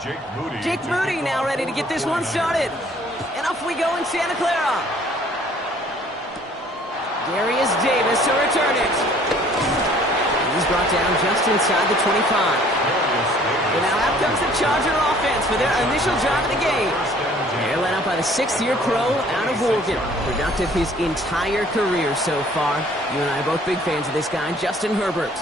Jake Moody now ready to get this one started. And off we go in Santa Clara. Darius Davis to return it. And he's brought down just inside the 25. And now out comes the Charger offense for their initial drive of the game. They're led out by the sixth-year pro out of Oregon. Productive his entire career so far. You and I are both big fans of this guy, Justin Herbert.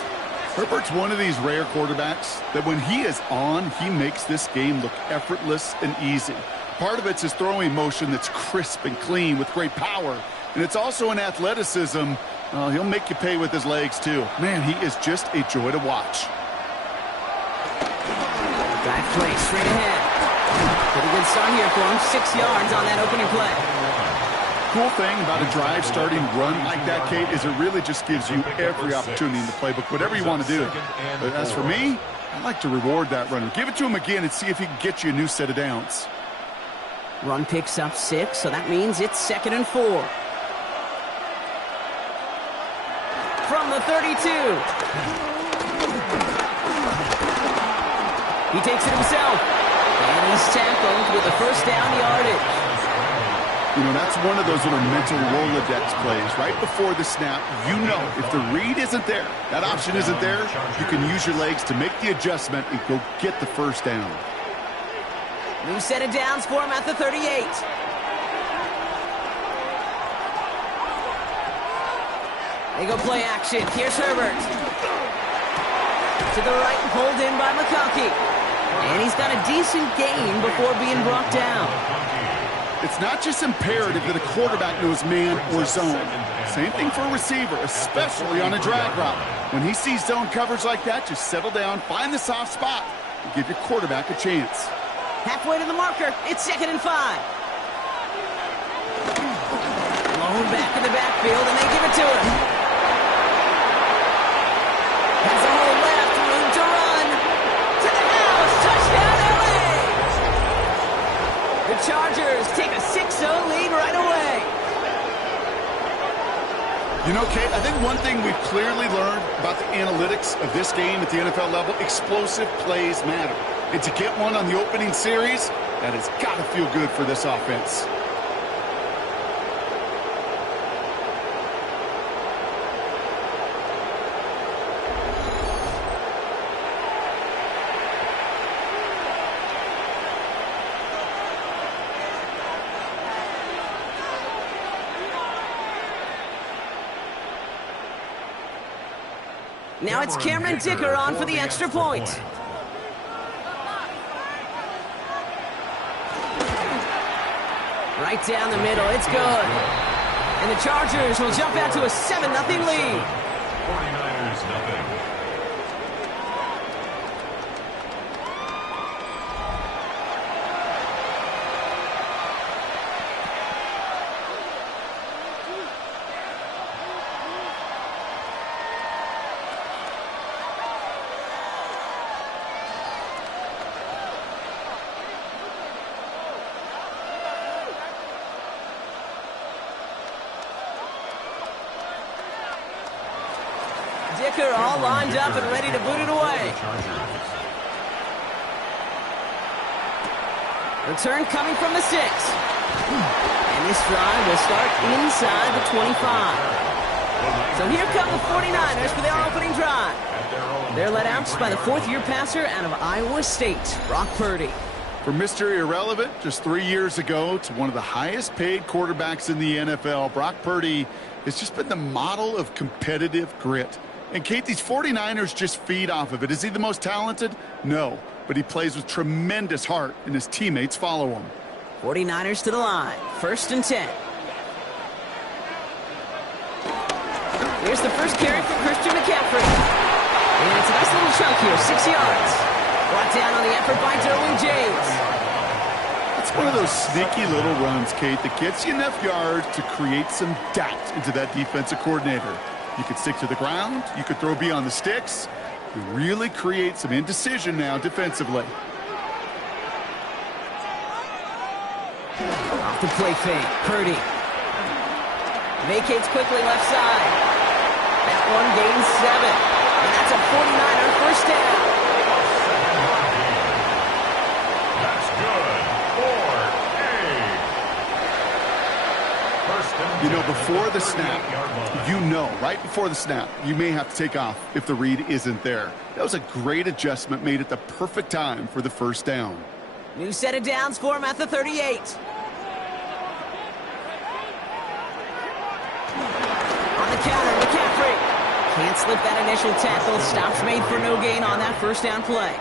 Herbert's one of these rare quarterbacks that when he is on, he makes this game look effortless and easy. Part of it's his throwing motion that's crisp and clean with great power. And it's also an athleticism. He'll make you pay with his legs, too. Man, he is just a joy to watch. Dive play straight ahead. Pretty good start here for him. 6 yards on that opening play. Cool thing about a drive starting run like that, Kate, is it really just gives you every opportunity in the playbook, whatever you want to do. But as for me, I like to reward that runner. Give it to him again and see if he can get you a new set of downs. Run picks up 6, so that means it's 2nd and 4. From the 32. He takes it himself. And he's tackled with a first down yardage. You know, that's one of those little mental Rolodex plays. Right before the snap, you know if the read isn't there, that option isn't there, you can use your legs to make the adjustment and go get the first down. New set of downs for him at the 38. They go play action. Here's Herbert. To the right, pulled in by McConkey. And he's got a decent gain before being brought down. It's not just imperative that a quarterback knows man or zone. Same thing for a receiver, especially on a drag route. When he sees zone coverage like that, just settle down, find the soft spot, and give your quarterback a chance. Halfway to the marker, it's 2nd and 5. Blown back in the backfield, and they give it to him. Has a hole left, room to run. To the house, touchdown LA! The Chargers take a 6-0 lead right away. You know, Kate, I think one thing we've clearly learned about the analytics of this game at the NFL level, explosive plays matter. And to get one on the opening series, that has got to feel good for this offense. Now it's Cameron Dicker on for the extra point. Right down the middle, it's good. And the Chargers will jump out to a 7-0 lead. 49ers nothing. Dicker all lined up and ready to boot it away. Return coming from the 6. And this drive will start inside the 25. So here come the 49ers for their opening drive. They're led out by the 4th-year passer out of Iowa State, Brock Purdy. From Mr. Irrelevant just 3 years ago to one of the highest-paid quarterbacks in the NFL, Brock Purdy has just been the model of competitive grit. And, Kate, these 49ers just feed off of it. Is he the most talented? No. But he plays with tremendous heart, and his teammates follow him. 49ers to the line. 1st and 10. Here's the first carry for Christian McCaffrey. And it's a nice little chunk here, 6 yards. Brought down on the effort by Derwin James. It's one of those sneaky little runs, Kate, that gets you enough yards to create some doubt into that defensive coordinator. You could stick to the ground. You could throw beyond the sticks. You really create some indecision now defensively. Off the play fake, Purdy. Vacates quickly left side. That one gains 7. And that's a 49er first down. before the snap, you know, right before the snap, you may have to take off if the read isn't there. That was a great adjustment made at the perfect time for the first down. New set of downs for him at the 38. On the counter, McCaffrey. Can't slip that initial tackle. Stops made for no gain on that first down play.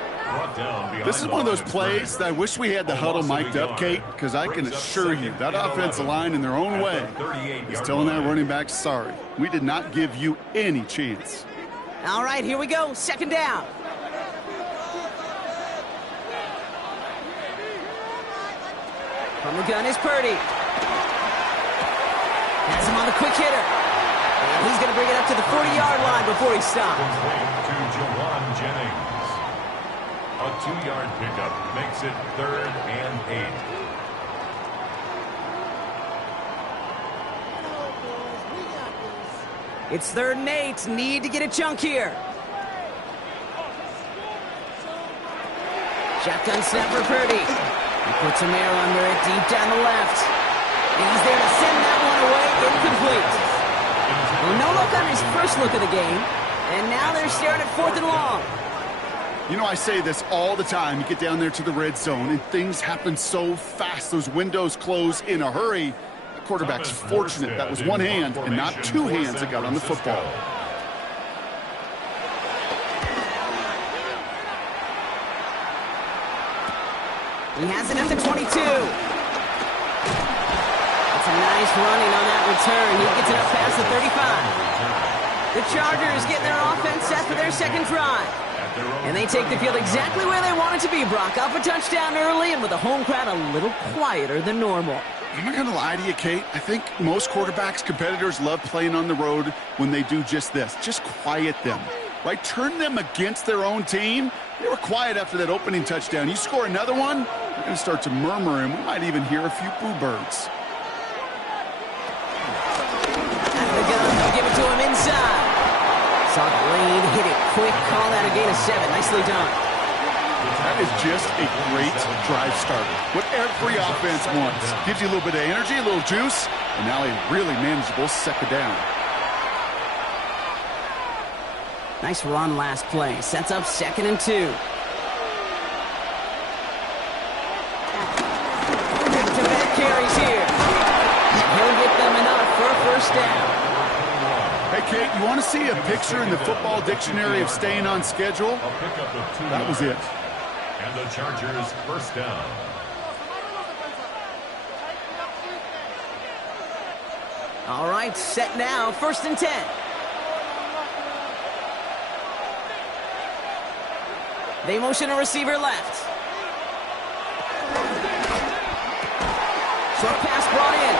This is one of those plays that I wish we had the huddle mic'd up, Kate, because I can assure you that offensive line in their own way is telling that running back, sorry, we did not give you any chance. All right, here we go. Second down. From the gun is Purdy. Has him on the quick hitter. And he's going to bring it up to the 40-yard line before he stops. A 2-yard pickup makes it 3rd and 8. It's 3rd and 8. Need to get a chunk here. Shotgun snap for Purdy. He puts a mirror under it deep down the left. And he's there to send that one away. Incomplete. Well, no look on his first look of the game. And now they're staring at 4th and long. You know, I say this all the time. You get down there to the red zone, and things happen so fast. Those windows close in a hurry. The quarterback's fortunate that was one hand and not two hands that got on the football. He has it at the 22. That's a nice running on that return. He gets it up past the 35. The Chargers getting their offense set for their second drive. And they take the field exactly where they want it to be, Brock. Up a touchdown early and with the home crowd a little quieter than normal. I'm not going to lie to you, Kate. I think most quarterbacks, competitors love playing on the road when they do just this. Just quiet them, right? Turn them against their own team. They were quiet after that opening touchdown. You score another one, they're going to start to murmur, and we might even hear a few boo birds. At the gun, they'll give it to him inside. Saw the lane, hit it quick, call that a gain of 7. Nicely done. That is just a great drive starter. What every offense wants. Gives you a little bit of energy, a little juice, and now a really manageable second down. Nice run last play. Sets up 2nd and 2. Back-to-back carries here. He'll get them enough for a first down. Hey, Kate, you want to see a picture in the football dictionary of staying on schedule? That was it. And the Chargers first down. All right, set now. 1st and 10. They motion a receiver left. Short pass brought in.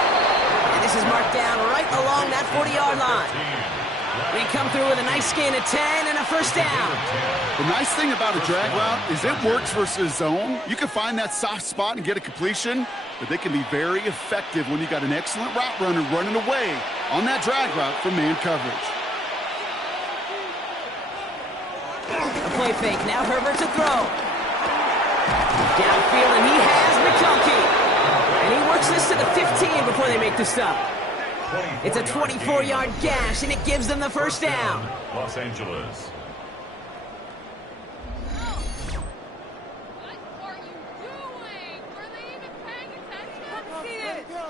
And this is marked down right along that 40-yard line. They come through with a nice gain of 10 and a first down. The nice thing about a drag route is it works versus zone. You can find that soft spot and get a completion, but they can be very effective when you got an excellent route runner running away on that drag route from man coverage. A play fake. Now Herbert to throw. Downfield, and he has McConkey. And he works this to the 15 before they make the stop. It's a 24-yard gash, and it gives them the first down. Los Angeles.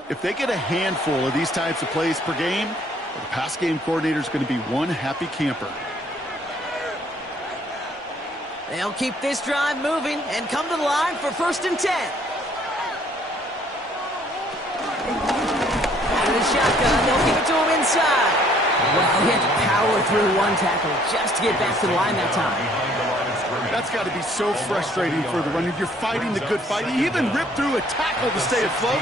If they get a handful of these types of plays per game, the pass game coordinator is going to be one happy camper. They'll keep this drive moving and come to the line for 1st and 10. Out of the shotgun, they'll give it to him inside. Well, he had to power through one tackle just to get back to the line that time. That's got to be so frustrating for the runner. You're fighting the good fight. You even rip through a tackle to stay afloat,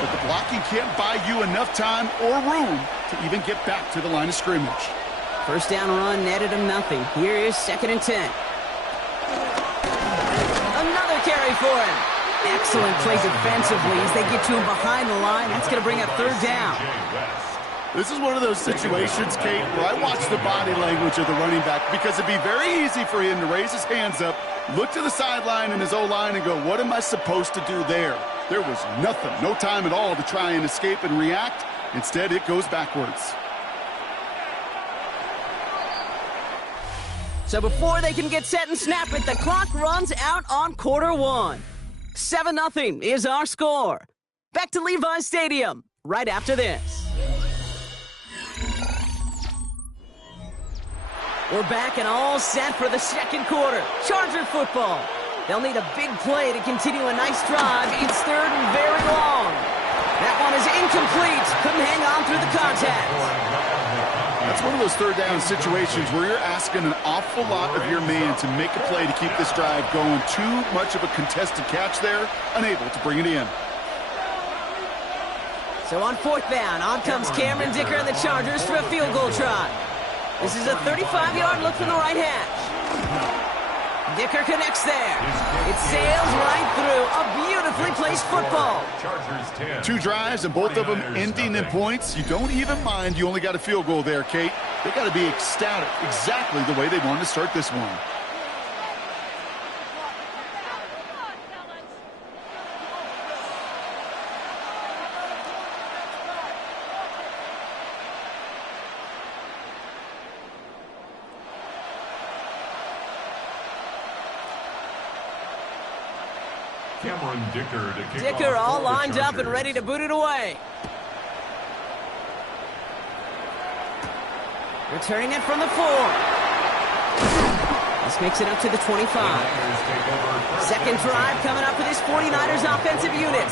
but the blocking can't buy you enough time or room to even get back to the line of scrimmage. First down run netted him nothing. Here is 2nd and 10. Another carry for him. Excellent play defensively as they get to him behind the line. That's going to bring up 3rd down. This is one of those situations, Kate, where I watch the body language of the running back because it'd be very easy for him to raise his hands up, look to the sideline and his O-line and go, what am I supposed to do there? There was nothing, no time at all to try and escape and react. Instead, it goes backwards. So before they can get set and snap it, the clock runs out on quarter one. 7-0 is our score. Back to Levi's Stadium right after this. We're back and all set for the second quarter. Charger football. They'll need a big play to continue a nice drive. It's third and very long. That one is incomplete. Couldn't hang on through the contact. That's one of those third down situations where you're asking an awful lot of your man to make a play to keep this drive going. Too much of a contested catch there, unable to bring it in. So on fourth down, on comes Cameron Dicker and the Chargers for a field goal try. This is a 35-yard look from the right hash. Dicker connects there. It sails right through. A beautifully placed football. Two drives and both of them ending in points. You don't even mind you only got a field goal there, Kate. They got to be ecstatic, exactly the way they wanted to start this one. Dicker all lined up and ready to boot it away. Returning it from the 4. This makes it up to the 25. Second drive coming up for this 49ers offensive unit.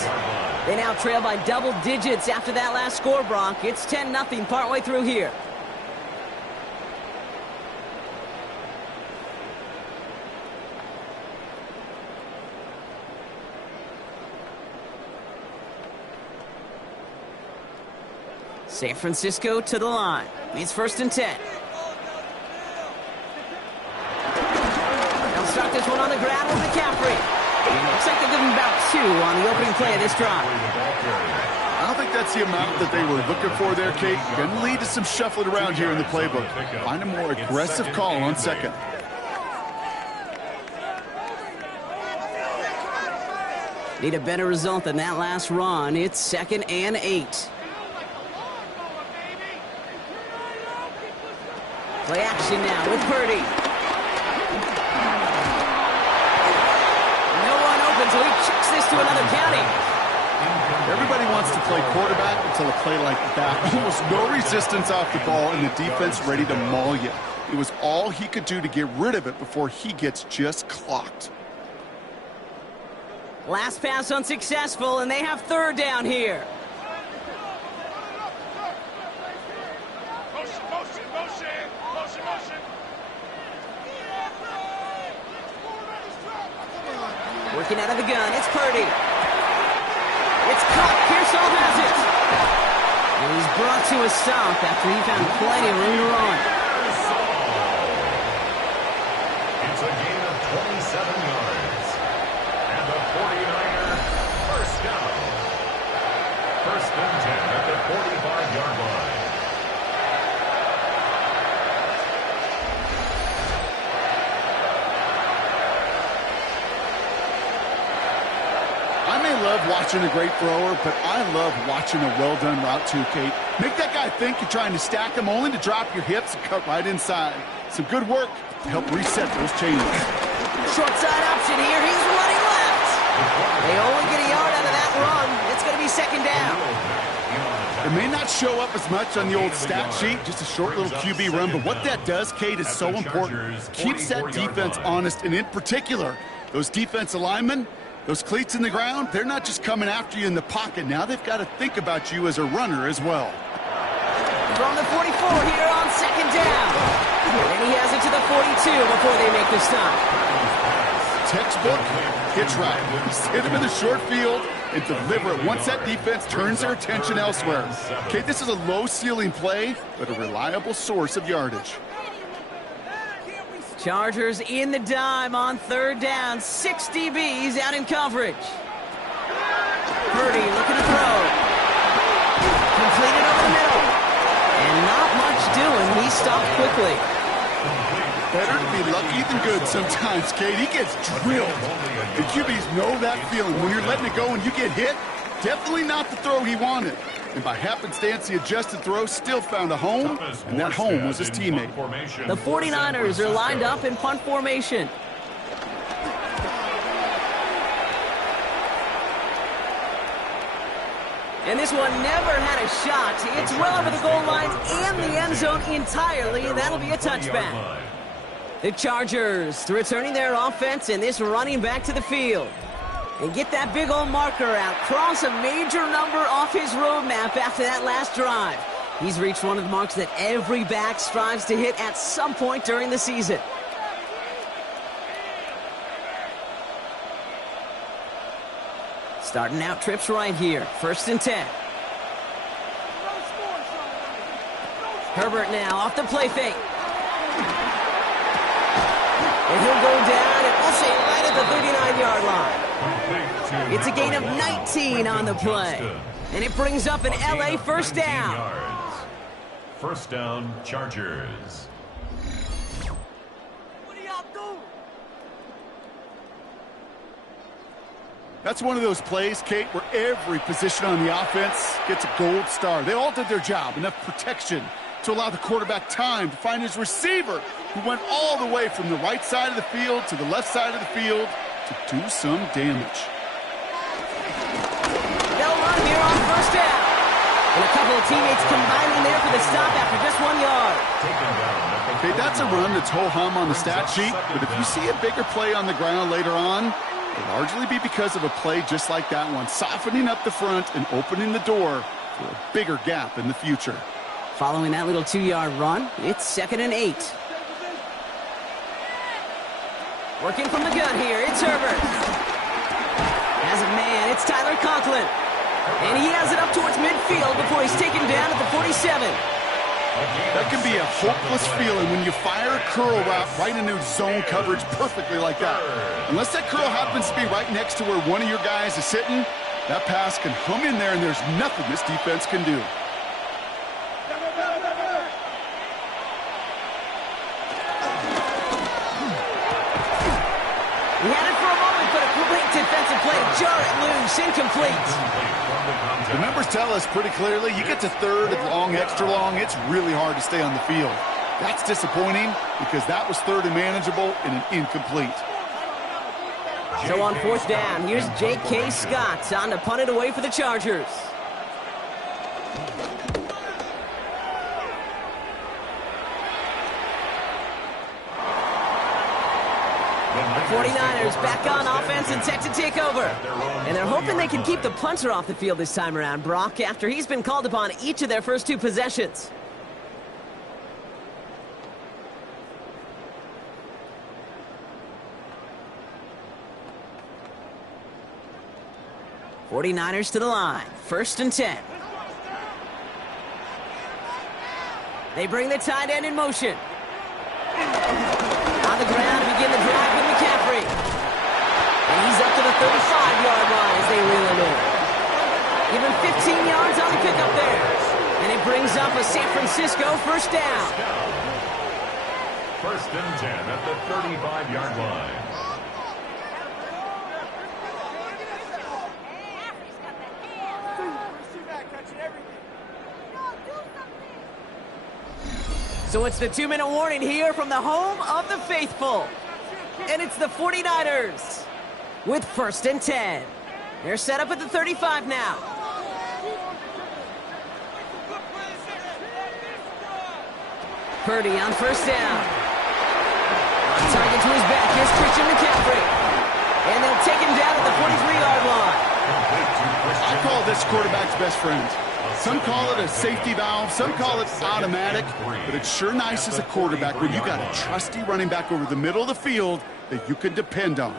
They now trail by double digits after that last score, Bronk. It's 10-0 partway through here. San Francisco to the line. It's 1st and 10. They'll start this one on the ground with McCaffrey. Looks like they'll give him about 2 on the opening play of this drive. I don't think that's the amount that they were looking for there, Kate. Going to lead to some shuffling around here in the playbook. Find a more aggressive call on second. Need a better result than that last run. It's 2nd and 8. Play action now with Purdy. No one open, so he chucks this to another county. Everybody wants to play quarterback until a play like that. Almost no resistance off the ball and the defense ready to maul you. It was all he could do to get rid of it before he gets just clocked. Last pass unsuccessful, and they have third down here. Working out of the gun, it's Purdy. It's caught. Pearsall has it. And he's brought to a stop after he found plenty of room to run. It's a gain of 27 yards. And the 49er first down. 1st and 10 at the 45-yard line. Love watching a great thrower, but I love watching a well-done route too, Kate. Make that guy think you're trying to stack him only to drop your hips and cut right inside. Some good work to help reset those chains. Short side option here. He's running left. They only get a yard out of that run. It's going to be 2nd down. It may not show up as much on the old stat sheet, just a short little QB run, but what that does, Kate, is so important. Keeps that defense honest, and in particular, those defensive linemen, those cleats in the ground, they're not just coming after you in the pocket. Now they've got to think about you as a runner as well. From the 44 here on 2nd down. And he has it to the 42 before they make the stop. Textbook hitch right. Just hit him in the short field and deliver it once that defense turns their attention elsewhere. Okay, this is a low-ceiling play, but a reliable source of yardage. Chargers in the dime on 3rd down. 6 DBs out in coverage. Purdy looking to throw. Completed over the middle. And not much doing. He stopped quickly. Better to be lucky than good sometimes, Kate. He gets drilled. The QBs know that feeling. When you're letting it go and you get hit, definitely not the throw he wanted. And by happenstance, the adjusted throw still found a home, and that home was his teammate. The 49ers are lined up in punt formation. And this one never had a shot. It's well over the goal line and the end zone entirely, and that'll be a touchback. The Chargers returning their offense and this running back to the field. And get that big old marker out. Cross a major number off his roadmap after that last drive. He's reached one of the marks that every back strives to hit at some point during the season. Starting out trips right here. 1st and 10. Herbert now off the play fake. And he'll go down and we'll say right at the 39-yard line. It's a gain of 19 on the play. And it brings up an LA first down. First down, Chargers. What do y'all do? That's one of those plays, Kate, where every position on the offense gets a gold star. They all did their job, enough protection to allow the quarterback time to find his receiver, who went all the way from the right side of the field to the left side of the field to do some damage. They'll run here on first down. And a couple of teammates combining there for the stop after just 1 yard. Okay, that's a run that's ho-hum on the stat sheet, but if you see a bigger play on the ground later on, it'll largely be because of a play just like that one, softening up the front and opening the door for a bigger gap in the future. Following that little 2-yard run, it's 2nd and 8. Working from the gun here, it's Herbert. Has a man, it's Tyler Conklin. And he has it up towards midfield before he's taken down at the 47. That can be a hopeless feeling when you fire a curl route right into zone coverage perfectly like that. Unless that curl happens to be right next to where one of your guys is sitting, that pass can hum in there and there's nothing this defense can do. He had it for a moment, but a great defensive play to jar it loose, incomplete. The numbers tell us pretty clearly, you get to 3rd and long, extra long, it's really hard to stay on the field. That's disappointing because that was 3rd and manageable and an incomplete. So on 4th down, here's J.K. Scott on to punt it away for the Chargers. The 49ers back on offense and set to take over. And they're hoping they can keep the punter off the field this time around, Brock, after he's been called upon each of their first 2 possessions. '49ers to the line. 1st and 10. They bring the tight end in motion. On the ground to begin the drive with McCaffrey. And he's up to the 35-yard line as they reel him in. Give him 15 yards on the pickup there. And it brings up a San Francisco first down. 1st and 10 at the 35-yard line. So it's the 2-minute warning here from the home of the faithful. And it's the 49ers with 1st and 10. They're set up at the 35 now. Purdy on first down. On target to his back, here's Christian McCaffrey. And they'll take him down at the 43-yard line. I call this quarterback's best friend. Some call it a safety valve, some call it automatic, but it's sure nice as a quarterback when you got a trusty running back over the middle of the field that you can depend on.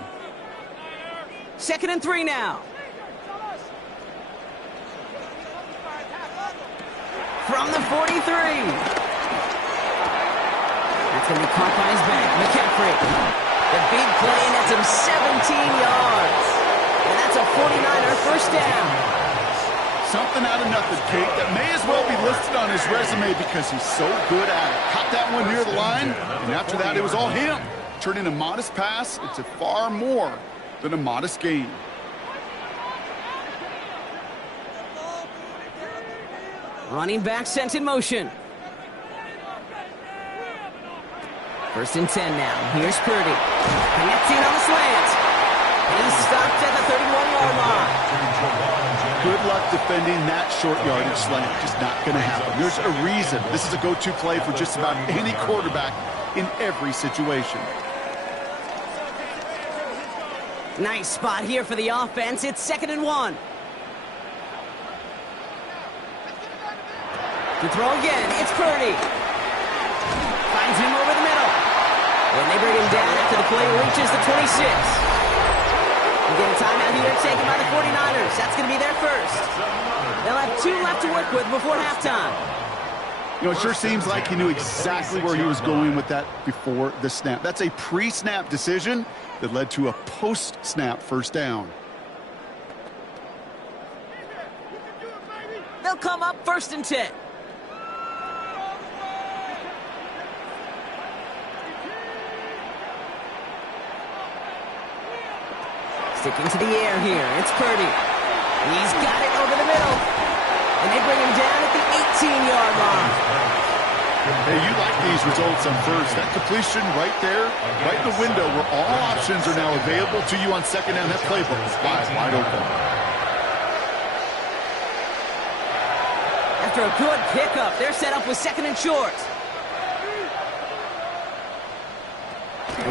2nd and 3 now. From the 43. It's going to be caught by his back. McCaffrey. The big play nets him 17 yards. And that's a 49er first down. Something out of nothing, Kate, that may as well be listed on his resume because he's so good at it. Caught that one near the line, and after that, it was all him. Turning a modest pass into far more than a modest gain. Running back sent in motion. 1st and 10 now. Here's Purdy. Connecting on the slant. He's stopped at the 31-yard line. Good luck defending that short yardage slant. Just not going to happen. There's a reason. This is a go-to play for just about any quarterback in every situation. Nice spot here for the offense. It's 2nd and 1. To throw again, it's Purdy. Finds him over the middle. And they bring him down after the play reaches the 26. We get a timeout here taken by the 49ers. That's going to be their first. They'll have 2 left to work with before halftime. You know, it sure seems like he knew exactly where he was going with that before the snap. That's a pre-snap decision that led to a post-snap first down. They'll come up 1st and 10. Sticking to the air here. It's Purdy. He's got it over the middle. And they bring him down at the 18-yard line. Hey, you like these results on first. That completion right there, right in the window where all options are now available to you on 2nd down. That playbook is wide open. After a good pickup, they're set up with 2nd and short.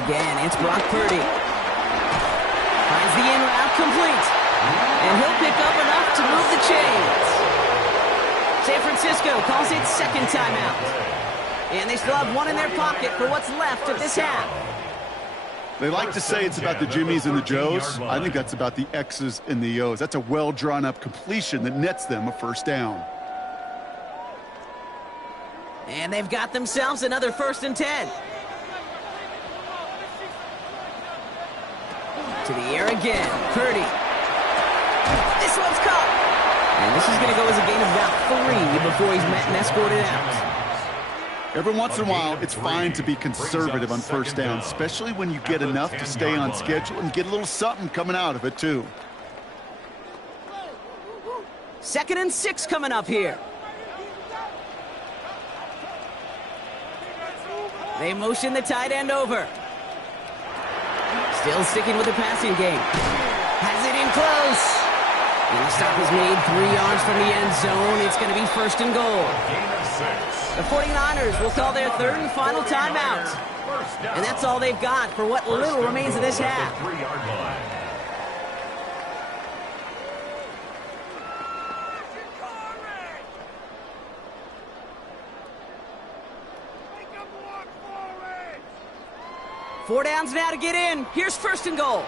Again, it's Brock Purdy. Finds the in route complete. And he'll pick up enough to move the chains. San Francisco calls it 2nd timeout. And they still have 1 in their pocket for what's left of this half. They like to say it's about the Jimmies and the Joes. I think that's about the X's and the O's. That's a well-drawn-up completion that nets them a first down. And they've got themselves another 1st and 10. To the air again. Purdy. This one's caught. And this is going to go as a gain of about 3 before he's met and escorted out. Every once in a while, it's fine to be conservative on first down, especially when you get enough to stay on schedule and get a little something coming out of it, too. 2nd and 6 coming up here. They motion the tight end over. Still sticking with the passing game. Has it in close. And the stop is made 3 yards from the end zone. It's going to be 1st and goal. The 49ers will call their 3rd and final timeout. And that's all they've got for what little remains of this half. Four downs now to get in. Here's 1st and goal.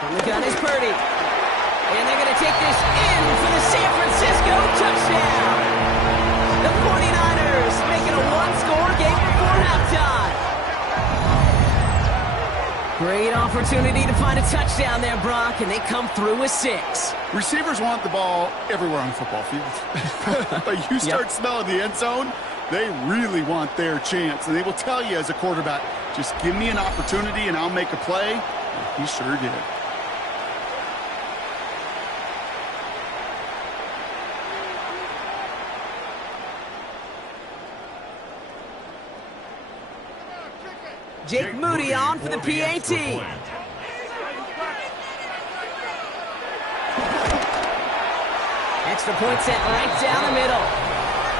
From the gun is Purdy. And they're going to take this in for the San Francisco touchdown. The 49ers making a 1-score game before halftime. Great opportunity to find a touchdown there, Brock, and they come through with 6. Receivers want the ball everywhere on the football field. But you start smelling the end zone, they really want their chance. And they will tell you as a quarterback, just give me an opportunity and I'll make a play. And he sure did. Jake Moody on for the PAT. Extra point set right down the middle.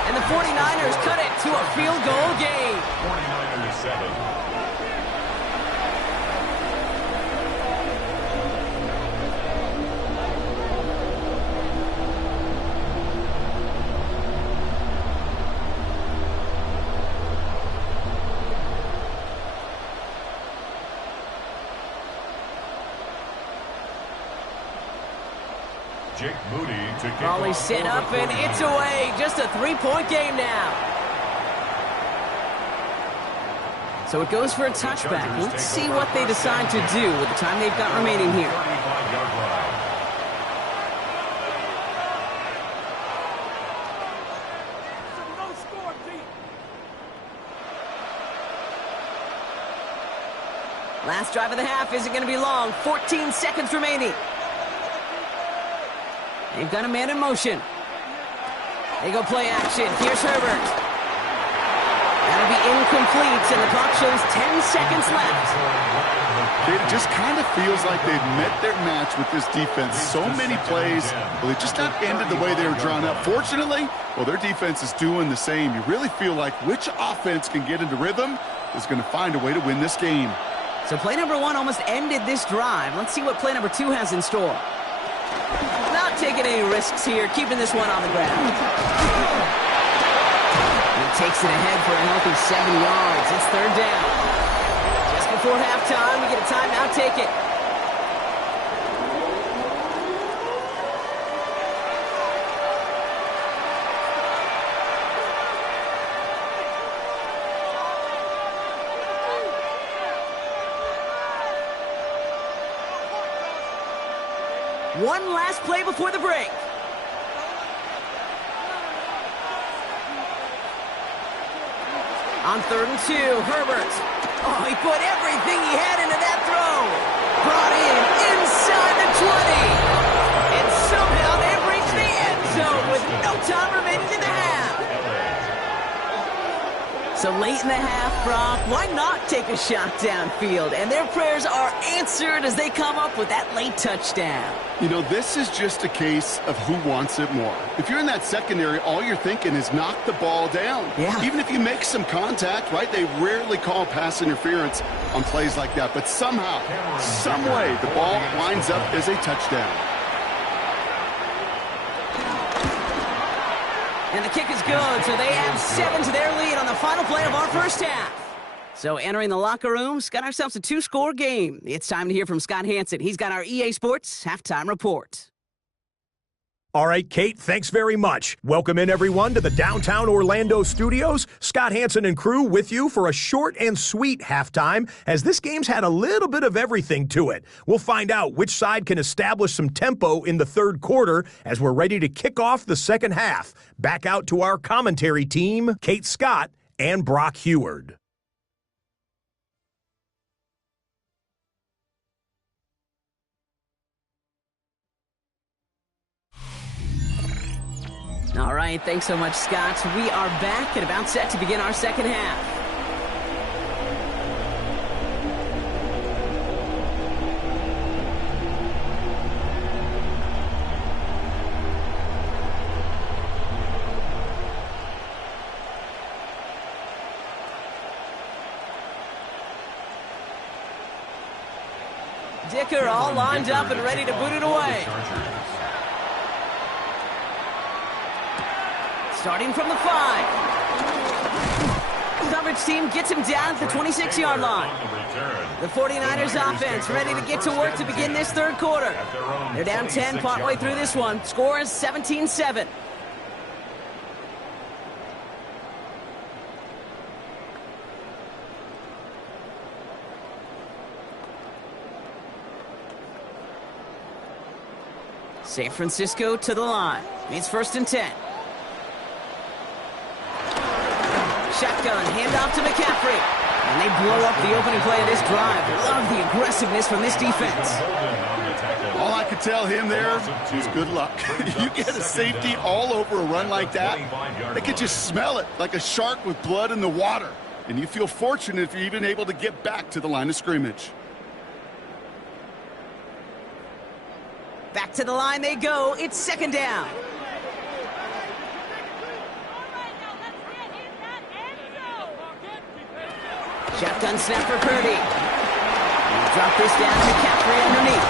And the 49ers cut it to a field goal game. 49ers 7. Jake Moody to kick Volley off set for up the and it's 49ers. away. Just a 3-point game now. So it goes for a touchback. Let's see what they decide to do with the time they've got remaining here. 35-yard line. Last drive of the half isn't going to be long. 14 seconds remaining. They've got a man in motion. They go play action. Here's Herbert. That'll be incomplete, and the clock shows 10 seconds left. It just kind of feels like they've met their match with this defense. So many plays, well, they just not ended the way they were drawn up. Fortunately, well, their defense is doing the same. You really feel like which offense can get into rhythm is going to find a way to win this game. So play number 1 almost ended this drive. Let's see what play number 2 has in store. Not taking any risks here, keeping this one on the ground. He takes it ahead for a healthy 7 yards. It's 3rd down. Just before halftime, we get a timeout. Take it. One last play before the break. On 3rd and 2, Herbert. Oh, he put everything he had into that throw. Brought in inside the 20. And somehow they've reached the end zone with no time remaining in the half. So late in the half, Brock, why not take a shot downfield? And their prayers are answered as they come up with that late touchdown. You know, this is just a case of who wants it more. If you're in that secondary, all you're thinking is knock the ball down. Yeah. Even if you make some contact, right, they rarely call pass interference on plays like that. But somehow, some way, the ball winds up as a touchdown. And the kick is good, so they have 7 to their lead on the final play of our first half. So entering the locker rooms, got ourselves a 2-score game. It's time to hear from Scott Hansen. He's got our EA Sports halftime report. All right, Kate, thanks very much. Welcome in, everyone, to the downtown Orlando studios. Scott Hansen and crew with you for a short and sweet halftime, as this game's had a little bit of everything to it. We'll find out which side can establish some tempo in the 3rd quarter as we're ready to kick off the 2nd half. Back out to our commentary team, Kate Scott and Brock Heward. All right, thanks so much, Scott. We are back and about set to begin our 2nd half. Dicker all lined up and ready to boot it away. Starting from the 5. Coverage team gets him down at the 26-yard line. The 49ers offense ready to get to work to begin this 3rd quarter. They're down 10 partway through this one. Score is 17-7. San Francisco to the line. It's 1st and 10. Shotgun, handoff to McCaffrey. And they blow up the opening play of this drive. Love the aggressiveness from this defense. All I could tell him there is good luck. You get a safety all over a run like that, they could just smell it like a shark with blood in the water. And you feel fortunate if you're even able to get back to the line of scrimmage. Back to the line they go. It's 2nd down. Shotgun snap for Purdy. Drop this down to McCaffrey underneath.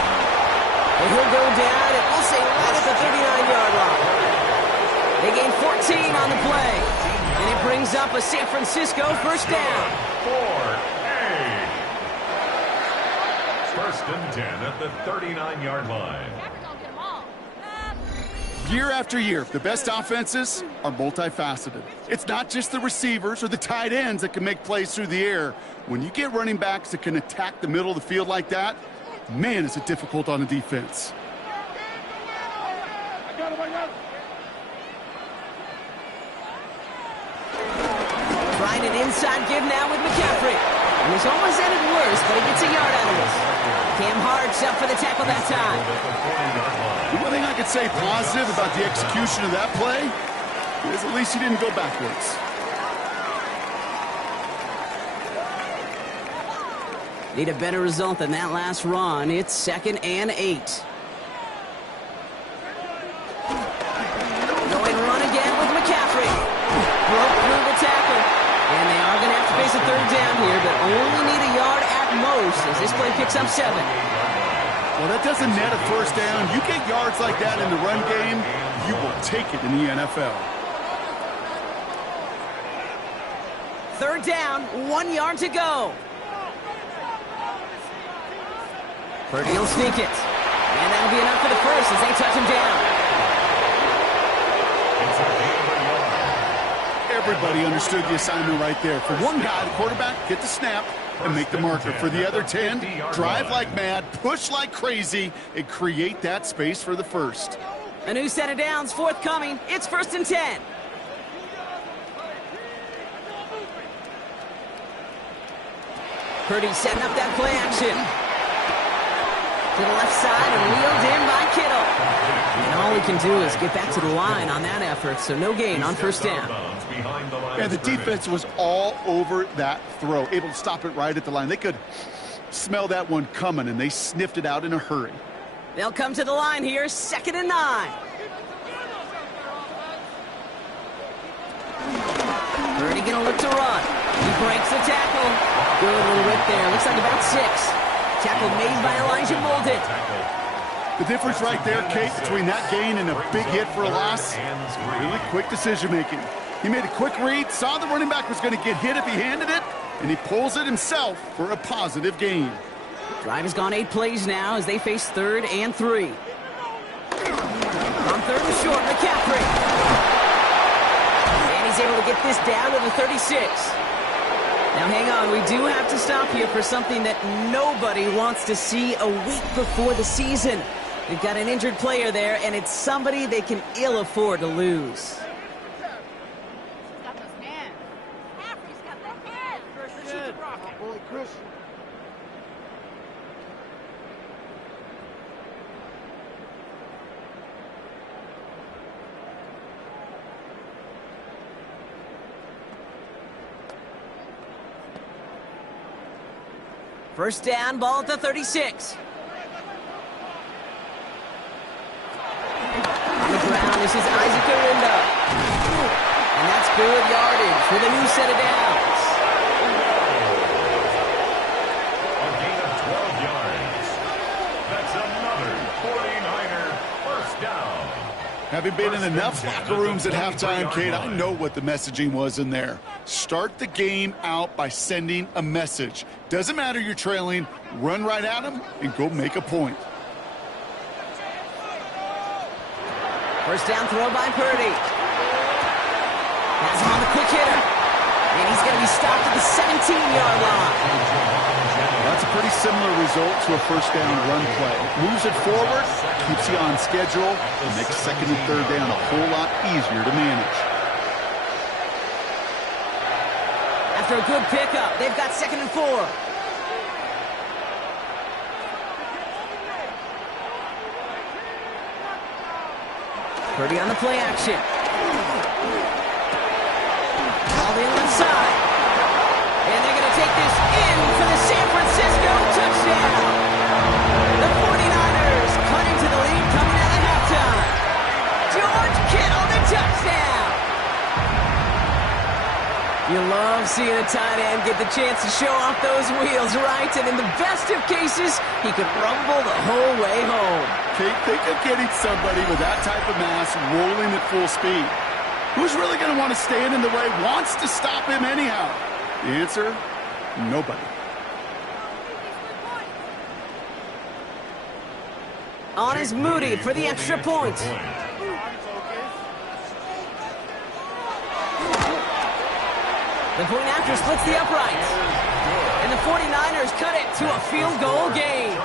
And he'll go down, and we'll say right at the 39-yard line. They gain 14 on the play. And it brings up a San Francisco 1st down. 1st and 10 at the 39-yard line. Year after year, the best offenses are multifaceted. It's not just the receivers or the tight ends that can make plays through the air. When you get running backs that can attack the middle of the field like that, man, is it difficult on a defense. Trying an inside give now with McCaffrey. And this almost ended worse, but he gets a yard out of this. Cam Hart's up for the tackle that time. The one thing I could say positive about the execution of that play is at least he didn't go backwards. Need a better result than that last run. It's 2nd and 8. Going run again with McCaffrey. Broke through the tackle. And they are going to have to face a 3rd down here, but only need a yard at most as this play picks up 7. Well, that doesn't net a 1st down. You get yards like that in the run game, you will take it in the NFL. 3rd down, 1 yard to go. Purdy will sneak it. And that'll be enough for the first as they touch him down. Everybody understood the assignment right there. For one guy, the quarterback, get the snap and make the marker. For the other 10, drive like mad, push like crazy, and create that space for the first. A new set of downs forthcoming. It's 1st and 10. Purdy setting up that play action. To the left side and wheeled in by Kittle. And all we can do is get back to the line on that effort, so no gain on 1st down. And the defense was all over that throw, able to stop it right at the line. They could smell that one coming, and they sniffed it out in a hurry. They'll come to the line here, 2nd and 9. Purdy gonna look to run. He breaks the tackle. Good little rip there. Looks like about 6. Tackle made by Elijah Molden. The difference right there, Kate, between that gain and a big hit for a loss, really quick decision-making. He made a quick read, saw the running back was going to get hit if he handed it, and he pulls it himself for a positive gain. Drive has gone 8 plays now as they face 3rd and 3. On 3rd and short, McCaffrey. And he's able to get this down to the 36. Now, hang on. We do have to stop here for something that nobody wants to see a week before the season. They've got an injured player there, and it's somebody they can ill afford to lose. First down, ball at the 36. On the ground, this is Isaac Arinda. And that's good yardage with a new set of downs. A gain of 12 yards. That's another 49er first down. Having been in enough locker rooms at halftime, Kate, I know what the messaging was in there. Start the game out by sending a message. Doesn't matter you're trailing, run right at them and go make a point. First down throw by Purdy. Has him on the quick hitter. And he's going to be stopped at the 17-yard line. That's a pretty similar result to a first down run play. Moves it forward, keeps you on schedule, and makes 2nd and 3rd down a whole lot easier to manage. After a good pickup, they've got 2nd and 4. Purdy on the play action. All the left side. And they're going to take this in for the San Francisco touchdown. The 49ers cut into the lead coming out of halftime. George Kittle, the touchdown. You love seeing a tight end get the chance to show off those wheels, right? And in the best of cases, he could rumble the whole way home. Kate, think of getting somebody with that type of mass rolling at full speed. Who's really going to want to stand in the way, wants to stop him anyhow? The answer, nobody. On is Moody for the extra point. The point after splits the uprights. And the 49ers cut it to a field goal game.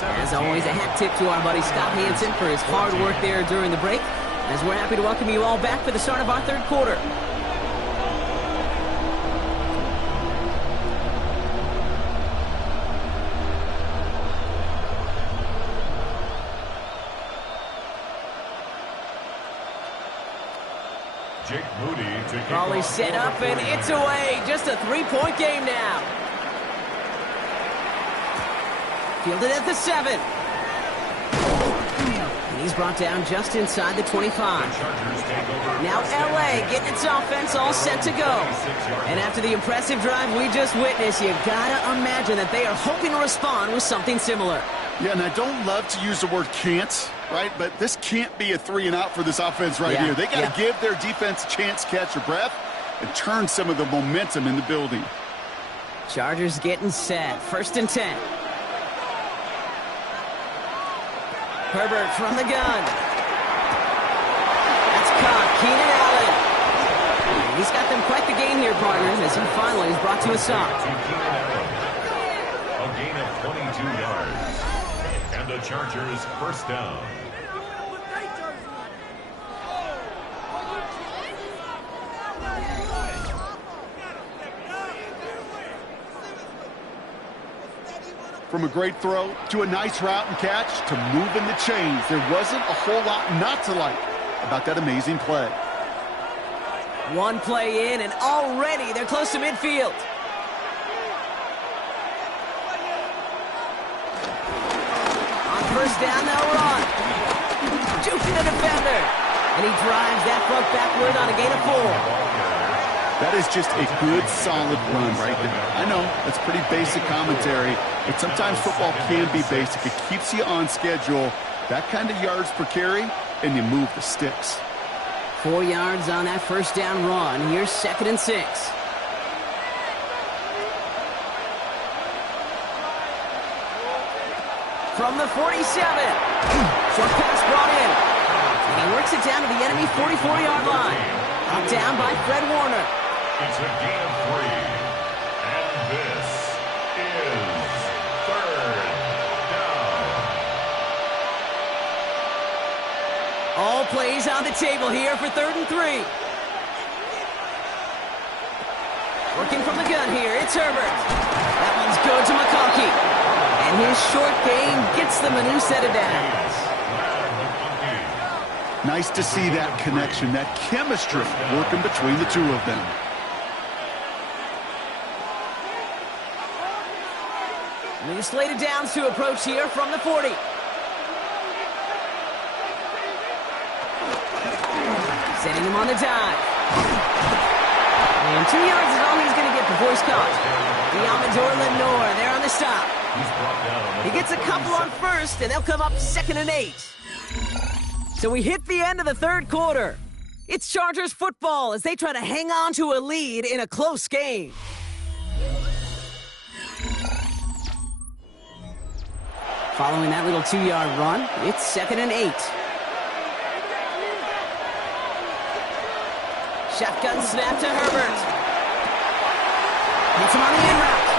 As always, a hat tip to our buddy Scott Hansen for his hard work there during the break. As we're happy to welcome you all back for the start of our 3rd quarter. Jake Moody to kick Volley off set for up, the and it's 49ers. away. Just a three-point game now. Fielded at the 7. And he's brought down just inside the 25. The Chargers take over Now first and LA 10. getting its offense all set to go. And after the impressive drive we just witnessed, you gotta imagine that they are hoping to respond with something similar. Yeah, and I don't love to use the word can't, right? But this can't be a 3-and-out for this offense right here. They got to give their defense a chance to catch their breath and turn some of the momentum in the building. Chargers getting set. 1st and 10. Herbert from the gun. That's caught. Keenan Allen. He's got them quite the gain here, partners, as he finally is brought to a stop. To Keenan Allen. A gain of 22 yards. And the Chargers first down. From a great throw to a nice route and catch to moving the chains, there wasn't a whole lot not to like about that amazing play. One play in, and already they're close to midfield. On 1st down, they'll run. Juking the defender. And he drives that front backward on a gain of 4. That is just a good, solid run right there. I know, that's pretty basic commentary, but sometimes football can be basic. It keeps you on schedule, that kind of yards per carry, and you move the sticks. 4 yards on that 1st down run. Here's 2nd and 6. From the 47. Short pass brought in. And he works it down to the enemy 44-yard line. Up down by Fred Warner. It's a gain of 3. And this is 3rd down. All plays on the table here for 3rd and 3. Working from the gun here, it's Herbert. That one's good to McConkey. And his short gain gets them a new set of downs. Nice to see that connection, that chemistry working between the two of them. New slated downs to approach here from the 40. Setting him on the dive. And 2 yards is all he's going to get before he's caught. Diamador Lenore there on the stop. He gets a couple on 1st, and they'll come up 2nd and 8. So we hit the end of the 3rd quarter. It's Chargers football as they try to hang on to a lead in a close game. Following that little 2-yard run, it's 2nd and 8. Shotgun snap to Herbert. Hits him on the in route.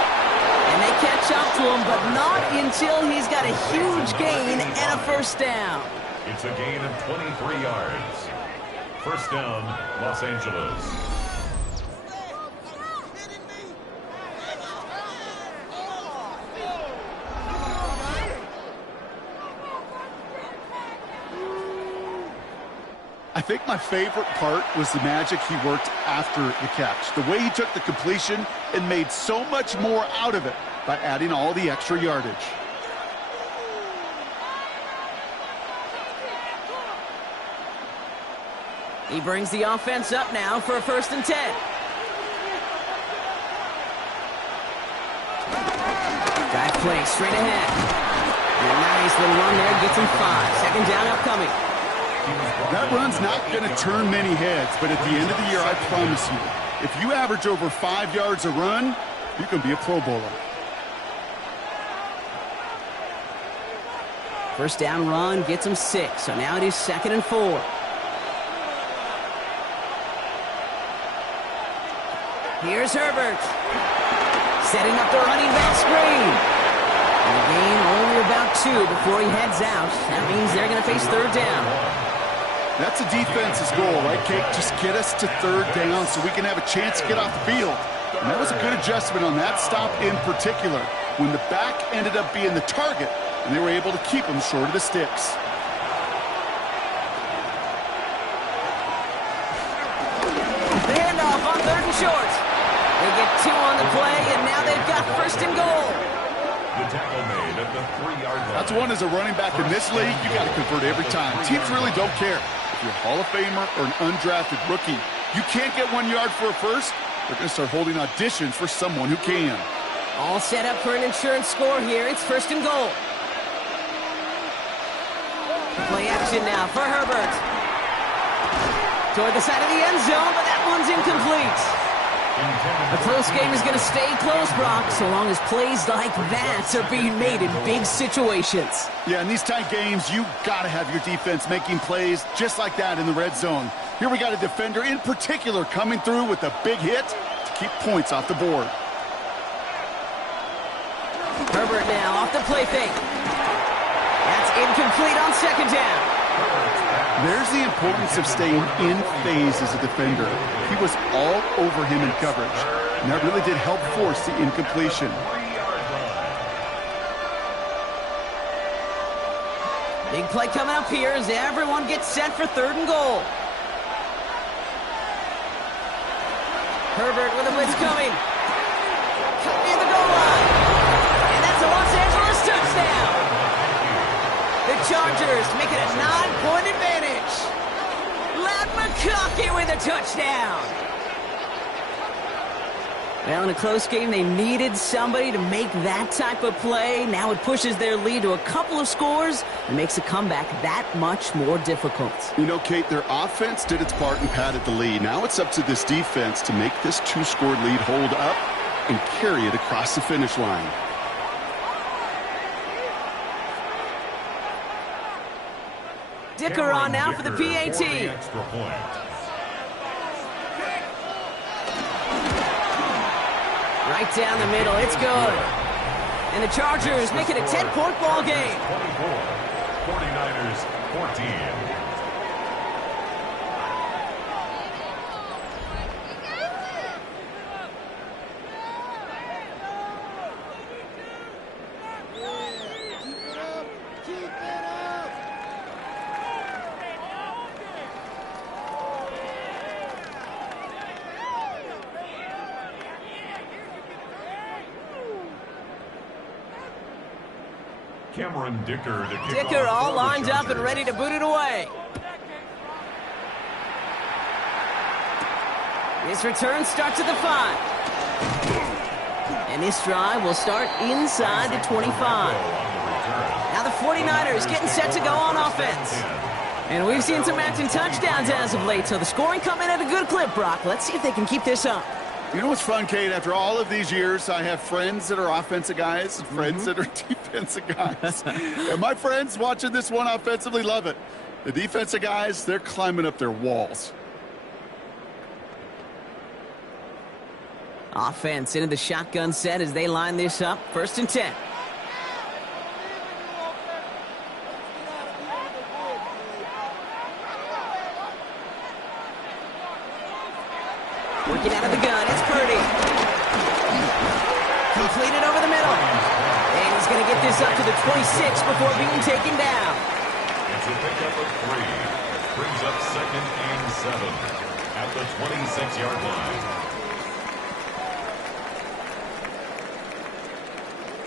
And they catch up to him, but not until he's got a huge gain and a 1st down. It's a gain of 23 yards. 1st down, Los Angeles. I think my favorite part was the magic he worked after the catch. The way he took the completion and made so much more out of it by adding all the extra yardage. He brings the offense up now for a 1st and 10. Drive play straight ahead. And a nice little run there gets him 5. 2nd down upcoming. That run's not going to turn many heads, but at the end of the year, I promise you, if you average over 5 yards a run, you can be a Pro Bowler. 1st down run gets him 6, so now it is 2nd and 4. Here's Herbert. Setting up the running back screen. And a gain only about 2 before he heads out. That means they're going to face 3rd down. That's a defense's goal, right, Kate? Just get us to 3rd down so we can have a chance to get off the field. And that was a good adjustment on that stop in particular, when the back ended up being the target, and they were able to keep him short of the sticks. third and short. They get 2 on the play, and now they've got first and goal. The tackle made at the 3-yard line. That's one as a running back in this league, you got to convert every time. Teams really don't care. If you're a Hall of Famer or an undrafted rookie, you can't get 1 yard for a first, they're going to start holding auditions for someone who can. All set up for an insurance score here. It's first and goal. Play action now for Herbert. Toward the side of the end zone, but that one's incomplete. A close game is going to stay close, Brock, so long as plays like that are being made in big situations. Yeah, in these tight games, you got to have your defense making plays just like that in the red zone. Here we got a defender in particular coming through with a big hit to keep points off the board. Herbert now off the play fake. That's incomplete on second down. There's the importance of staying in phase as a defender. He was all over him in coverage, and that really did help force the incompletion. Big play coming up here as everyone gets set for third and goal. Herbert with a blitz coming. Cut near the goal line. And that's a Los Angeles touchdown. The Chargers make it a 9-point advantage. Ladd McConkey with a touchdown. Well, in a close game, they needed somebody to make that type of play. Now it pushes their lead to a couple of scores and makes a comeback that much more difficult. You know, Kate, their offense did its part and padded the lead. Now it's up to this defense to make this 2-score lead hold up and carry it across the finish line. Dicker on now for the PAT. Right down the middle, it's good. And the Chargers make it a 10-point ball game. 24, 49ers 14. Dicker all lined up and ready to boot it away. This return starts at the 5. And this drive will start inside the 25. Now the 49ers getting set to go on offense. And we've seen some matching touchdowns as of late, so the scoring coming at a good clip, Brock. Let's see if they can keep this up. You know what's fun, Kate? After all of these years, I have friends that are offensive guys and friends that are defensive guys. And my friends watching this one offensively love it. The defensive guys, they're climbing up their walls. Offense into the shotgun set as they line this up. First and 10. Working out of the gun, it's Purdy. Completed over the middle. And he's going to get this up to the 26 before being taken down. It's a pickup of 3. Brings up 2nd and 7 at the 26-yard line.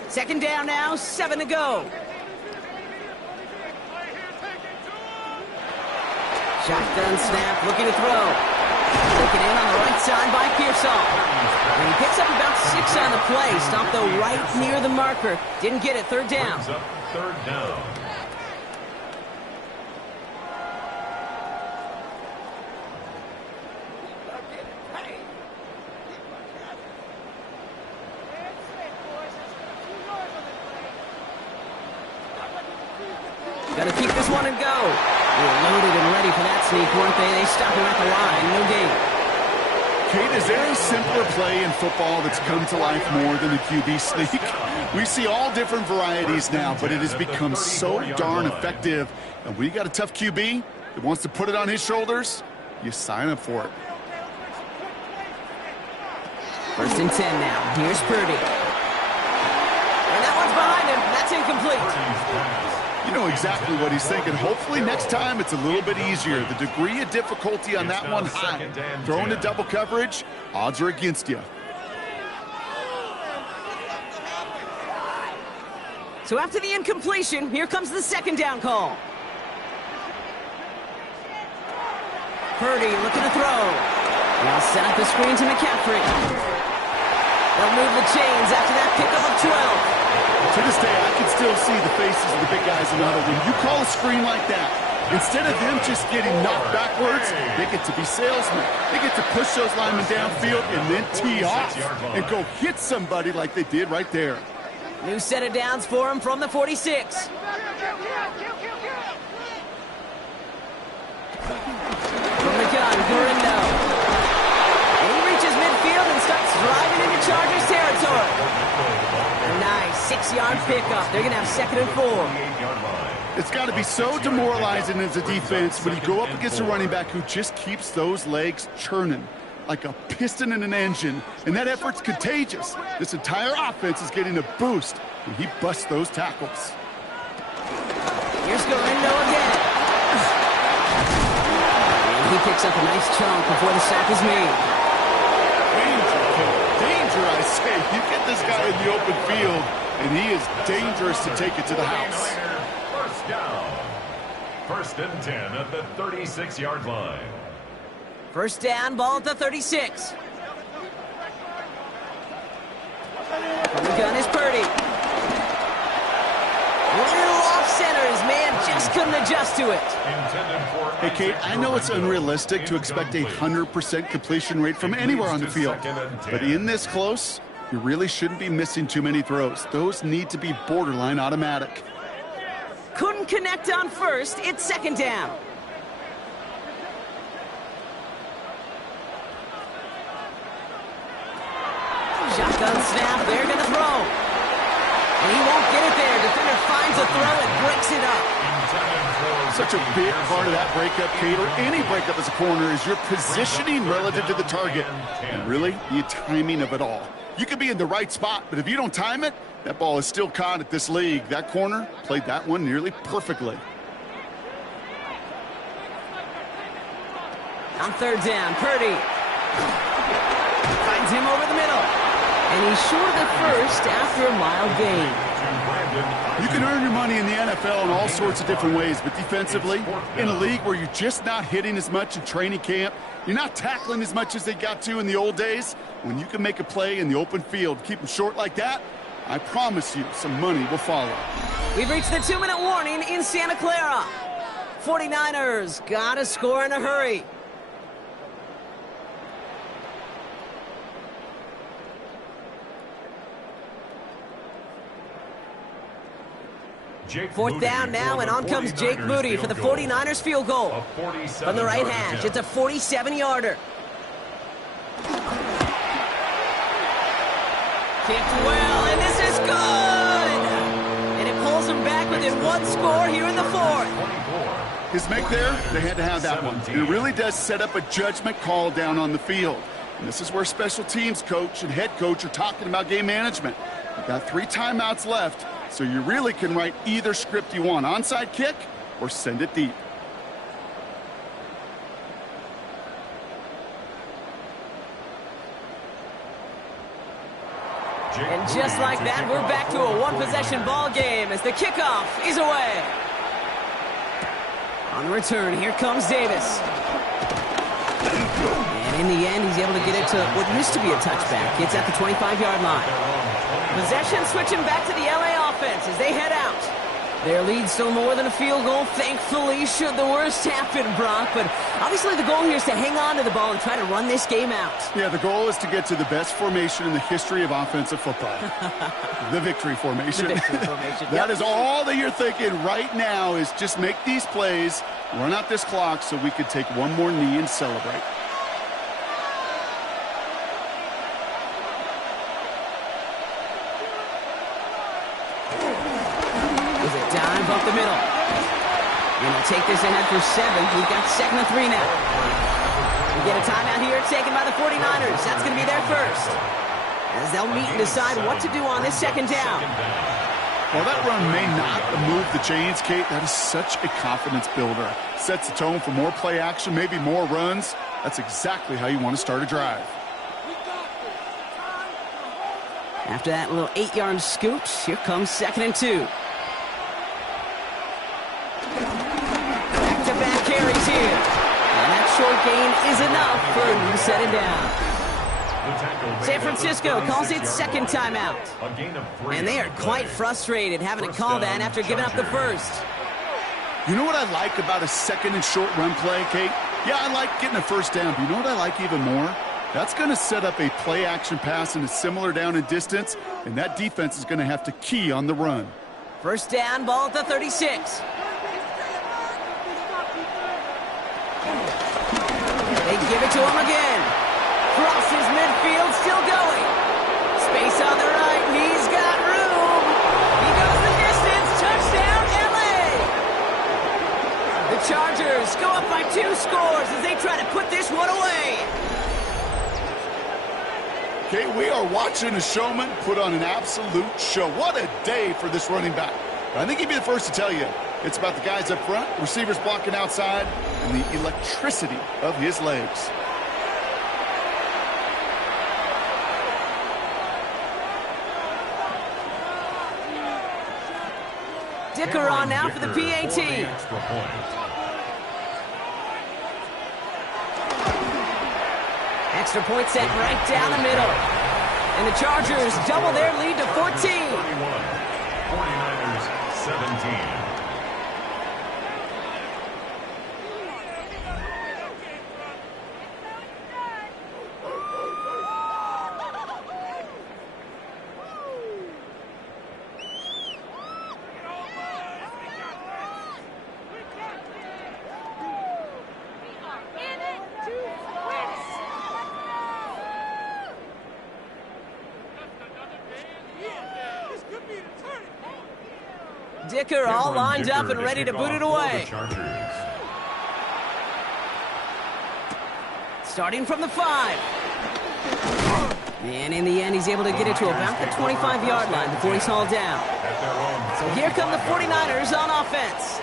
Second down now, 7 to go. Shotgun snap, looking to throw. Taken in on the right side by Pearsall. And he picks up about 6 on the play. Stopped though right near the marker. Didn't get it. Third down. Brings up 3rd down. Got to keep this one and go. They were loaded and ready for that sneak, weren't they? They stopped him at the line. No gain. Kate, is there a simpler play in football that's come to life more than the QB sneak? We see all different varieties now, but it has become so darn effective. And when you got a tough QB that wants to put it on his shoulders, you sign up for it. First and 10 now. Here's Purdy. And that one's behind him. That's incomplete. You know exactly what he's thinking. Hopefully next time it's a little bit easier. The degree of difficulty on that one high. Throwing to double coverage, odds are against you. So after the incompletion, here comes the second down call. Purdy looking to throw. They'll set up the screen to McCaffrey. They'll move the chains after that pickup of 12. To this day, I can still see the faces of the big guys in the huddle. When you call a screen like that, instead of them just getting knocked backwards, they get to be salesmen. They get to push those linemen downfield and then tee off and go hit somebody like they did right there. New set of downs for him from the 46. From the gun, Gurindo. And he reaches midfield and starts driving into Chargers territory. A nice 6-yard pickup. They're going to have 2nd and 4. It's got to be so demoralizing as a defense when you go up against a running back who just keeps those legs churning like a piston in an engine, and that effort's contagious. This entire offense is getting a boost when he busts those tackles. Here's Gurindo again. And he picks up a nice chunk before the sack is made. Danger, I say. You get this guy in the open field, and he is dangerous to take it to the house. First down. 1st and 10 at the 36-yard line. First down, ball at the 36. From the gun is Purdy. A little off center. His man just couldn't adjust to it. Hey, Kate, I know it's unrealistic to expect a 100% completion rate from anywhere on the field. But in this close, you really shouldn't be missing too many throws. Those need to be borderline automatic. Couldn't connect on first. It's 2nd down. Shotgun snap, they're going to throw. And he won't get it there. Defender finds a throw and breaks it up. Such a big part of that breakup, Kate, or any breakup as a corner, is your positioning relative to the target. And really, the timing of it all. You could be in the right spot, but if you don't time it, that ball is still caught at this league. That corner played that one nearly perfectly. On 3rd down, Purdy finds him over the middle. And he's short of the first after a mild gain. You can earn your money in the NFL in all sorts of different ways, but defensively, in a league where you're just not hitting as much in training camp, you're not tackling as much as they got to in the old days, when you can make a play in the open field, keep them short like that, I promise you some money will follow. We've reached the 2-minute warning in Santa Clara. 49ers got to score in a hurry. Fourth down now, and on comes Jake Moody for the 49ers field goal. From the right hash, it's a 47-yarder. Kicked well, and this is good! And it pulls them back within 1 score here in the 4th. His make there, they had to have that one. And it really does set up a judgment call down on the field. And this is where special teams coach and head coach are talking about game management. You've got 3 timeouts left, so you really can write either script you want. Onside kick or send it deep. And just like that, we're back to a 1-possession ball game as the kickoff is away. On the return, here comes Davis. And in the end, he's able to get it to what used to be a touchback. It's at the 25-yard line. Possession switching back to the LA offense as they head out. Their lead still more than a field goal, thankfully, should the worst happen, Brock. But obviously the goal here is to hang on to the ball and try to run this game out. Yeah, the goal is to get to the best formation in the history of offensive football. The victory formation. The victory formation. That is all that you're thinking right now, is just make these plays, run out this clock so we could take one more knee and celebrate. Dive up the middle. And they'll take this ahead for 7. We've got 2nd and 3 now. We get a timeout here taken by the 49ers. That's going to be their first. As they'll meet and decide what to do on this 2nd down. While that run may not move the chains, Kate, that is such a confidence builder. Sets the tone for more play action, maybe more runs. That's exactly how you want to start a drive. After that little 8-yard scoot, here comes 2nd and 2. Back-to-back carries here. And that short gain is enough for a new set it down. San Francisco calls it 2nd timeout. And they are quite frustrated having to call that after giving up the first. You know what I like about a 2nd and short run play, Kate? Yeah, I like getting a first down, but you know what I like even more? That's going to set up a play-action pass in a similar down and distance, and that defense is going to have to key on the run. First down, ball at the 36. They give it to him again. Crosses midfield, still going. Space on the right, he's got room. He goes the distance, touchdown, LA. The Chargers go up by 2 scores as they try to put this one away. Okay, we are watching a showman put on an absolute show. What a day for this running back. I think he'd be the first to tell you it's about the guys up front, receivers blocking outside, and the electricity of his legs. Dicker on now for the PAT. Extra point set right down the middle. And the Chargers double their lead to 14. 49ers 17. Dicker all lined up and ready to boot it away. Starting from the 5. And in the end, he's able to get it to about the 25-yard line before he's hauled down. So here come the 49ers on offense.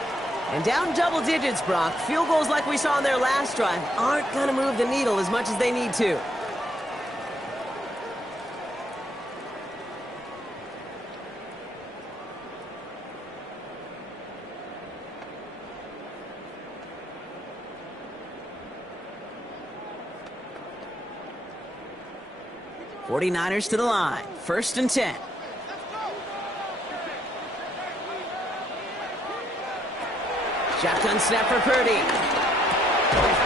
And down double digits, Brock. Field goals like we saw in their last drive aren't going to move the needle as much as they need to. '49ers to the line. 1st and 10. Shotgun snap for Purdy.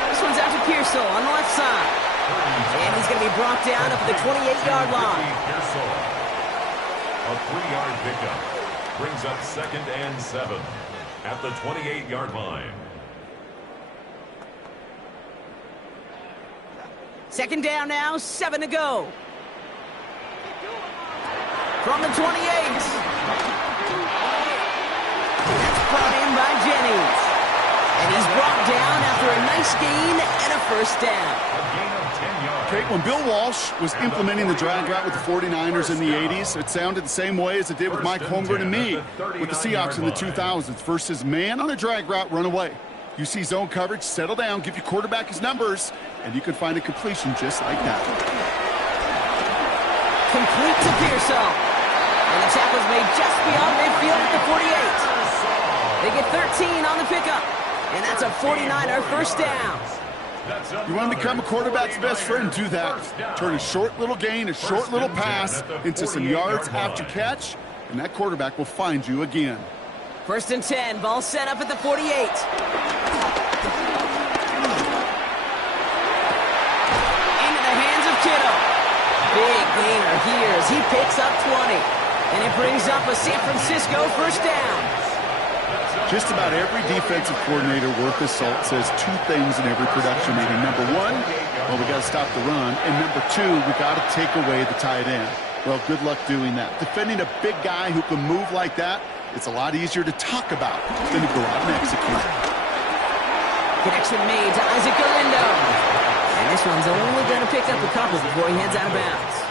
This one's out to Pearsall on the left side. And he's going to be brought down up at the 28-yard line. A 3-yard pickup brings up 2nd and 7 at the 28-yard line. 2nd down now, 7 to go. From the 28. That's brought in by Jennings. And he's brought down after a nice gain and a first down. A gain of 10 yards. Okay, when Bill Walsh was implementing the drag route with the 49ers in the 80s, it sounded the same way as it did with Mike Holmgren and me with the Seahawks in the 2000s. Versus man on a drag route, run away. You see zone coverage, settle down, give your quarterback his numbers, and you can find a completion just like that. Complete to Pearsall. And the tackle's made just beyond midfield at the 48. They get 13 on the pickup. And that's a 49er first down. You want to become a quarterback's best friend, do that. Turn a short little gain, a short little pass into some yards after catch, and that quarterback will find you again. 1st and 10, ball set up at the 48. Into the hands of Kittle. Big gainer here as he picks up 20. And it brings up a San Francisco first down. Just about every defensive coordinator worth his salt says 2 things in every production meeting. Number 1, well, we got to stop the run. And number 2, we got to take away the tight end. Well, good luck doing that. Defending a big guy who can move like that, it's a lot easier to talk about than to go out and execute. Connection made to Isaac Galindo. And this one's only going to pick up a couple before he heads out of bounds.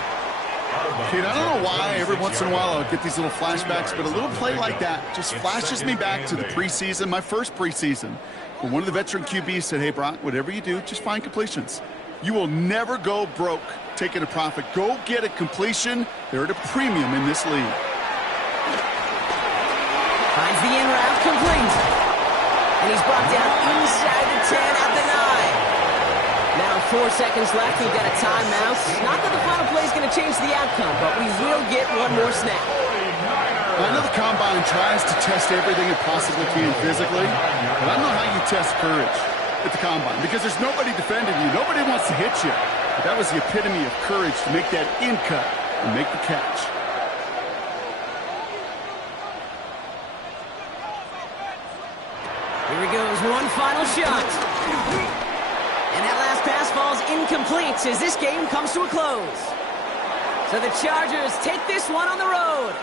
Kate, I don't know why every once in a while I'll get these little flashbacks, but a little play like that just flashes me back to the preseason, my first preseason, where one of the veteran QBs said, hey, Brock, whatever you do, just find completions. You will never go broke taking a profit. Go get a completion. They're at a premium in this league. Finds the in route complete. And he's brought down inside the 10 at the 9. Now 4 seconds left. We've got a timeout. Not that the final play is going to change the outcome, but we will get one more snap. I know the Combine tries to test everything it possibly can physically, but I don't know how you test courage at the Combine because there's nobody defending you. Nobody wants to hit you. But that was the epitome of courage to make that in cut and make the catch. Here he goes, one final shot. And that last pass falls incomplete as this game comes to a close. So the Chargers take this one on the road.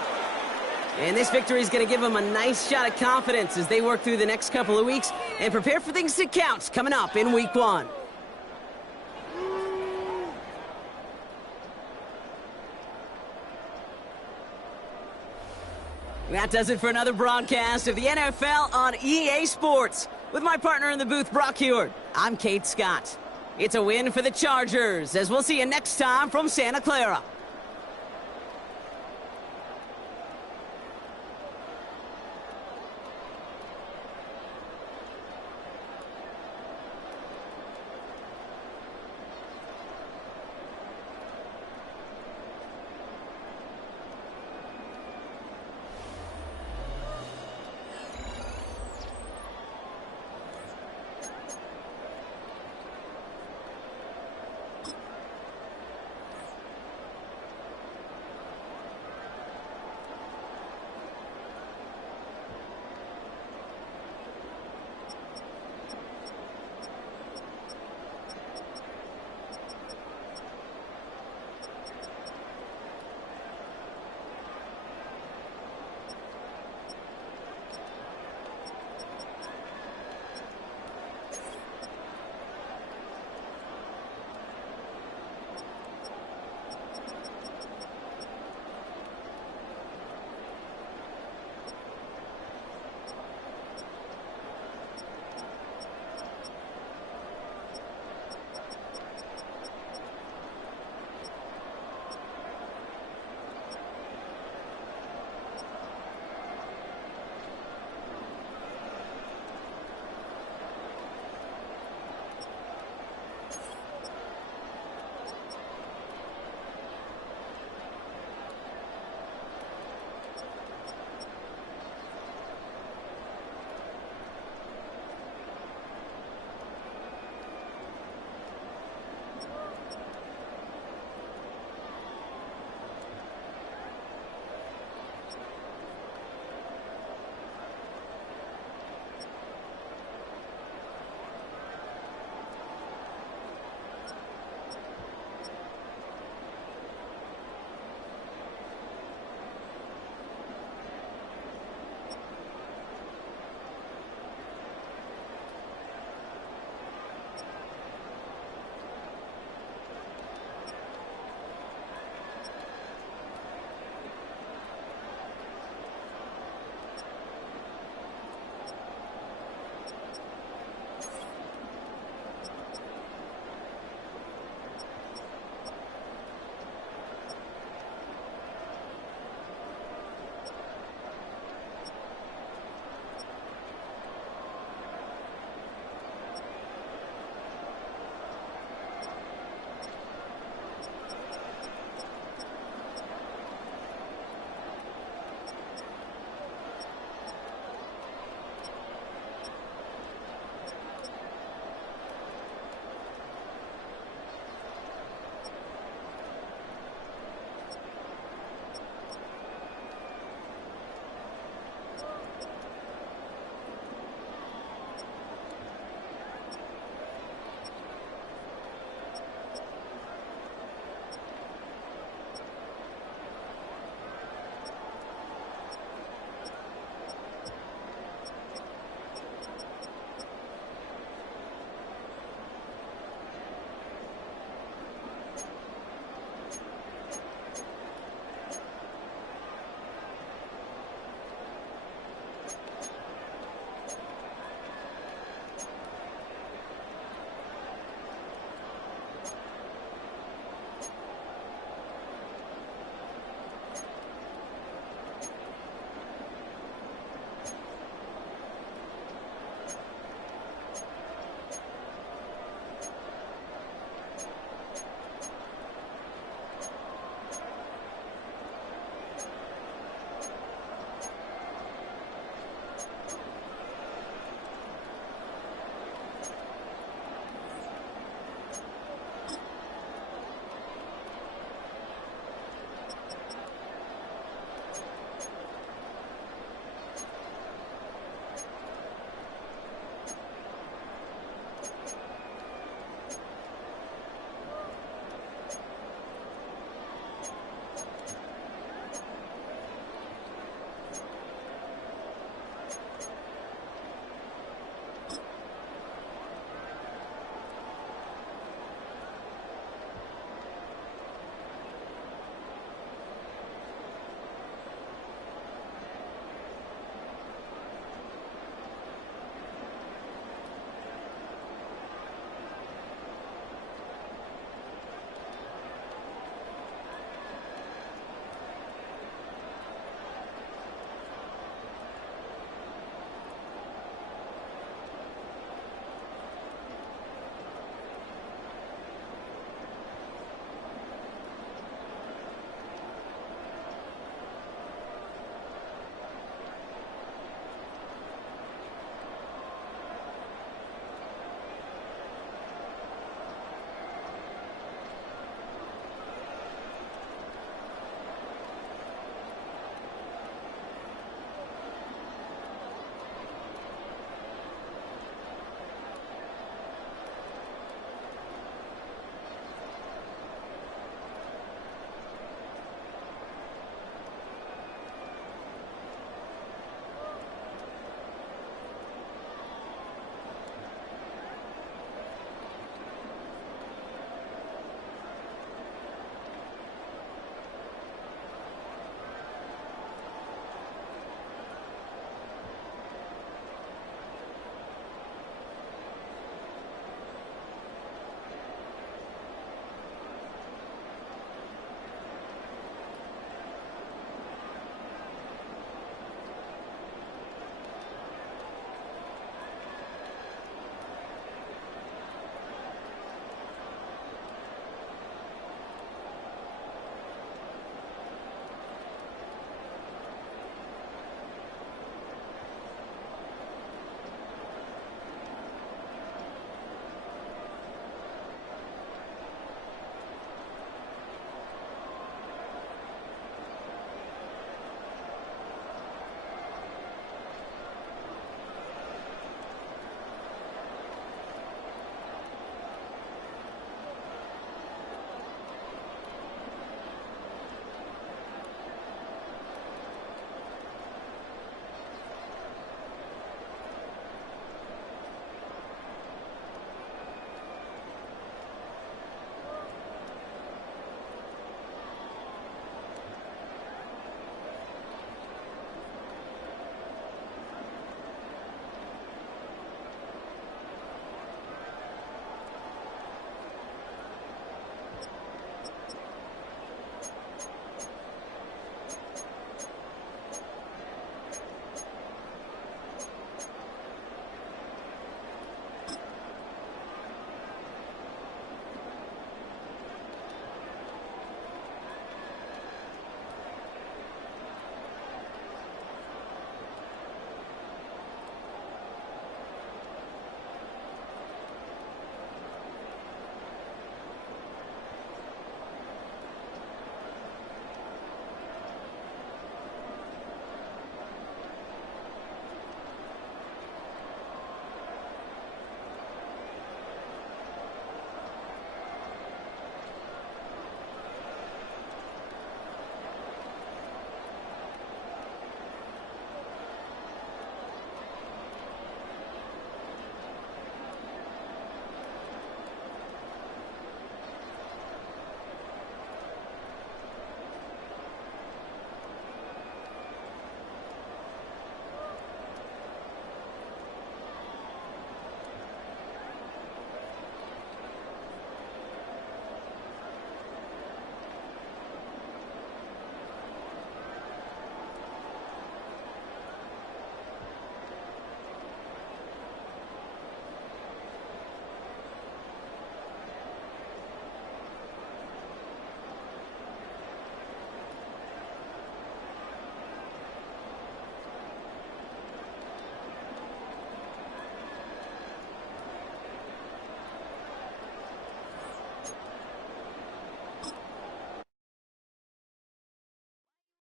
And this victory is going to give them a nice shot of confidence as they work through the next couple of weeks and prepare for things to count coming up in Week 1. That does it for another broadcast of the NFL on EA Sports. With my partner in the booth, Brock Heward, I'm Kate Scott. It's a win for the Chargers, as we'll see you next time from Santa Clara.